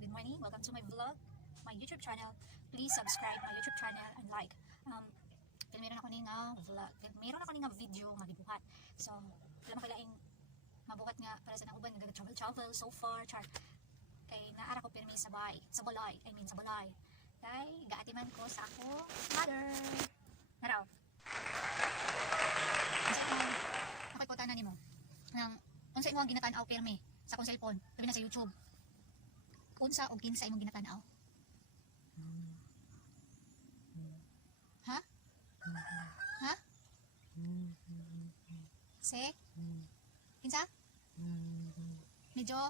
good morning. Welcome to my vlog, my YouTube channel. Please subscribe my YouTube channel and like. Meron ako ni nga vlog, meron ako ni nga video nga gibuhat. So, alam mo kailaing mabuhat nga para sa nauban nga travel so far, char. Kay naara ko pirmi sa balay. Sa balay. Kay gaatiman ko sa ako mother. Naraw. Ako ko tanan nimo. Nang unsa imong ginatan-aw pirmi sa akong cellphone, pirmi na sa YouTube. Unsa og kinsa imong ginatan-aw? Ha? Ha? Se? Kinsa? Medyo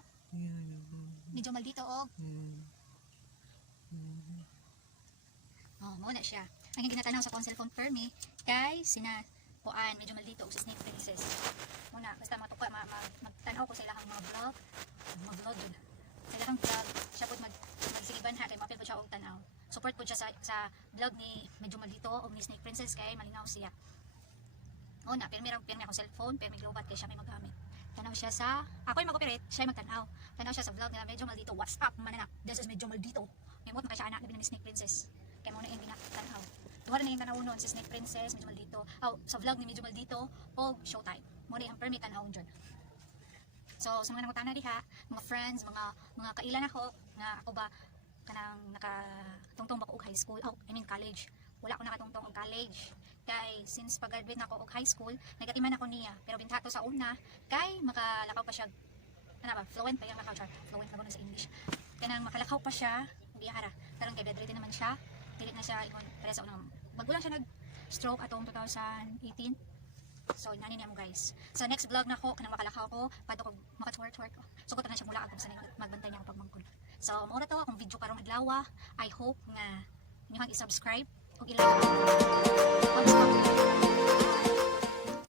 maldito og mao na siya. Ang ginatanaw sa akong cellphone permi kay sina Puan, medyo maldito og si Snake Princess. Muna, basta matuka magtanaw ko sa ilahang mga vlog yun. Sa ilahang vlog, siya po magsigiban ha, kay mapil po siya og tanaw. Support po siya sa vlog ni medyo maldito og ni Snake Princess kay malingaw siya. Muna, pirmi ako cellphone, pirmi global kay siya may magamit. Tanaw siya sa, ako yung mag-operate, siya yung magtanaw. Tanaw siya sa vlog nila medyo maldito. What's up, manana? This is medyo maldito. May mot na siya anak na ni Snake Princess. Kaya muna yung ginatanaw. Tuwara na yung tanaw nun si Snake Princess, medyo maldito. Sa vlog ni medyo maldito o Showtime. Muna yung permit tanaw dyan. So, sa mga nakutana diha, mga friends, mga kailan ako, na ako ba kanang nakatungtong ba ko og high school, college. Wala ko nakatungtong og college. Kay since pag-graduate na ako og high school, nagatiman ako niya. Pero bintato sa una, kay makalakaw pa siya, fluent pa yung fluent na sa English. Kaya nang makalakaw pa siya, iyahara. Tarang kay bedridden naman siya. Dili na siya ingon para sa unang bago lang siya nag-stroke atong 2018. So nani niya mo guys. So next vlog na ko kanang makalakaw ko pato ko maka-twerk ko. So ko na siya mula kung saan magbantay niya ako pagmangkon. So mao na to akong video karong adlaw. I hope nga inyo i-subscribe ug i-like.